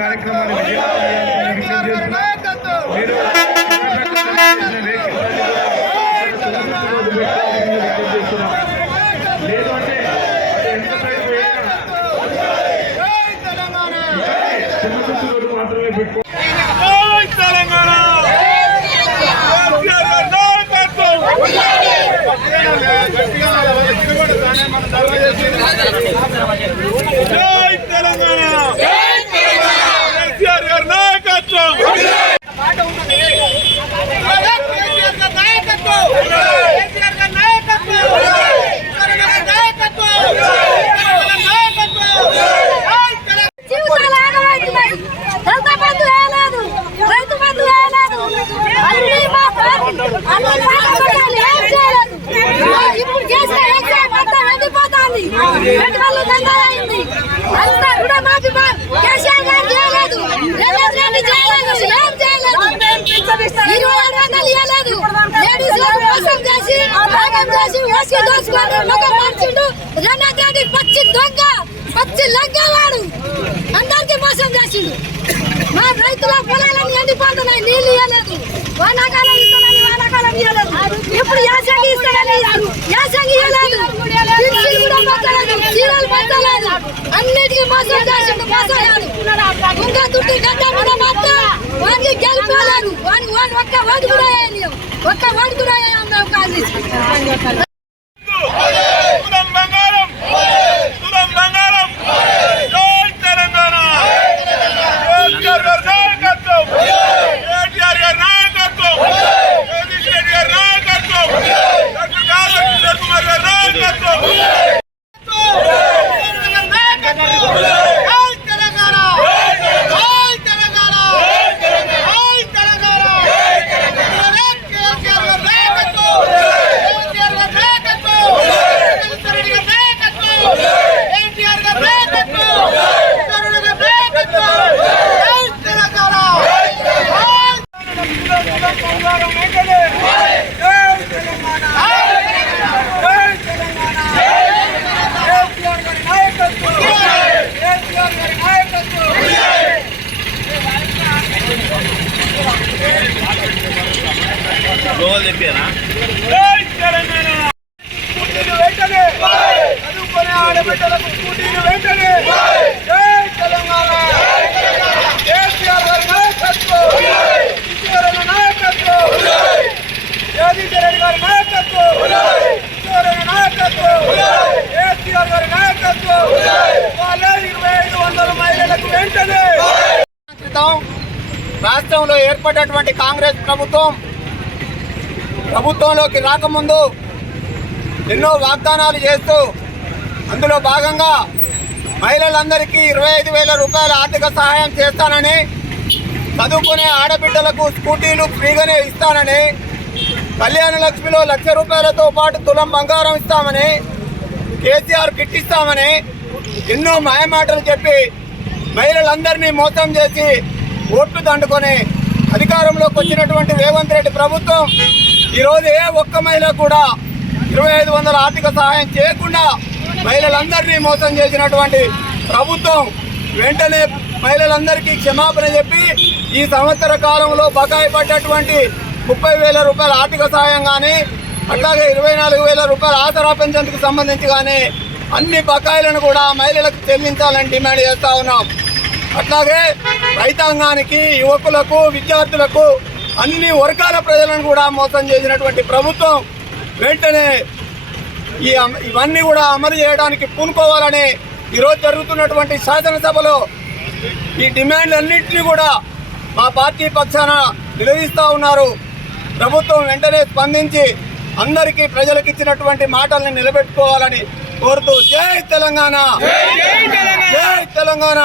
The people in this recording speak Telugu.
కార్యక్రమాన్ని లేదు అంటే మాత్రమే పెట్టుకో తెలంగాణ జై తెలంగాణ కేసీఆర్ గారి నాయకత్వం అందరికి మోసం చేసిండు. మా రైతుల పొలాలను ఎండిపోతున్నాయి, నీళ్లు ఇవ్వలేదు. వానాకాలం ఇస్తానని వానాకాలం ఇవ్వలేదు. ఇప్పుడు యాసంగి ఇస్తానని యాసంగి ఇవ్వలేదు. చీరలు పట్టలేదు. అన్నిటికీ మోసం చేసిండు. మోసగాడు ఇంకా దుడ్డు గడ్డ కూడా మాత్రం వానికి గెలిపోలేదు. వాని ఒక్క ఓటు కూడా వేయలేవు. ఒక్క ఓటు కూడా వేయలేవు. కాదు చదువుకునే ఆడబిడ్డలకు స్కూటీలు వెంటనే. జై తెలంగాణ కేసీఆర్ గారి నాయకత్వం, కిషోర్ నాయకత్వం, జగదీశ్వర్ రెడ్డి గారి నాయకత్వం, కిషోర్ నాయకత్వం, కేసీఆర్ గారి నాయకత్వం. వాళ్ళే 2500 మహిళలకు వెంటనే. రాష్ట్రంలో ఏర్పడినటువంటి కాంగ్రెస్ ప్రభుత్వంలోకి రాకముందు ఎన్నో వాగ్దానాలు చేస్తూ అందులో భాగంగా మహిళలందరికీ 25,000 రూపాయల ఆర్థిక సహాయం చేస్తానని, చదువుకునే ఆడబిడ్డలకు స్కూటీలు ఫ్రీగానే ఇస్తానని, కళ్యాణ లక్ష్మిలో 1,00,000 రూపాయలతో పాటు తులం బంగారం ఇస్తామని, కేసీఆర్ కిట్ ఇస్తామని ఎన్నో మాయమాటలు చెప్పి మహిళలందరినీ మోసం చేసి ఓట్లు దండుకొని అధికారంలోకి వచ్చినటువంటి రేవంత్ రెడ్డి ప్రభుత్వం ఈరోజు ఏ ఒక్క మహిళ కూడా 2,500 ఆర్థిక సహాయం చేయకుండా మహిళలందరినీ మోసం చేసినటువంటి ప్రభుత్వం వెంటనే మహిళలందరికీ క్షమాపణ చెప్పి ఈ సంవత్సర కాలంలో బకాయి పడ్డటువంటి 30,000 రూపాయల ఆర్థిక సహాయం కానీ, అట్లాగే 24,000 రూపాయల ఆసరా పెన్షన్కు సంబంధించి కానీ అన్ని బకాయిలను కూడా మహిళలకు చెల్లించాలని డిమాండ్ చేస్తూ ఉన్నాం. అట్లాగే రైతాంగానికి, యువకులకు, విద్యార్థులకు, అన్ని వర్గాల ప్రజలను కూడా మోసం చేసినటువంటి ప్రభుత్వం వెంటనే ఇవన్నీ కూడా అమలు చేయడానికి పూనుకోవాలని ఈరోజు జరుగుతున్నటువంటి శాసనసభలో ఈ డిమాండ్లన్నింటినీ కూడా మా పార్టీ పక్షాన నిలదీస్తూ ఉన్నారు. ప్రభుత్వం వెంటనే స్పందించి అందరికీ ప్రజలకు ఇచ్చినటువంటి మాటల్ని నిలబెట్టుకోవాలని కోరుతూ జై తెలంగాణ, జై తెలంగాణ.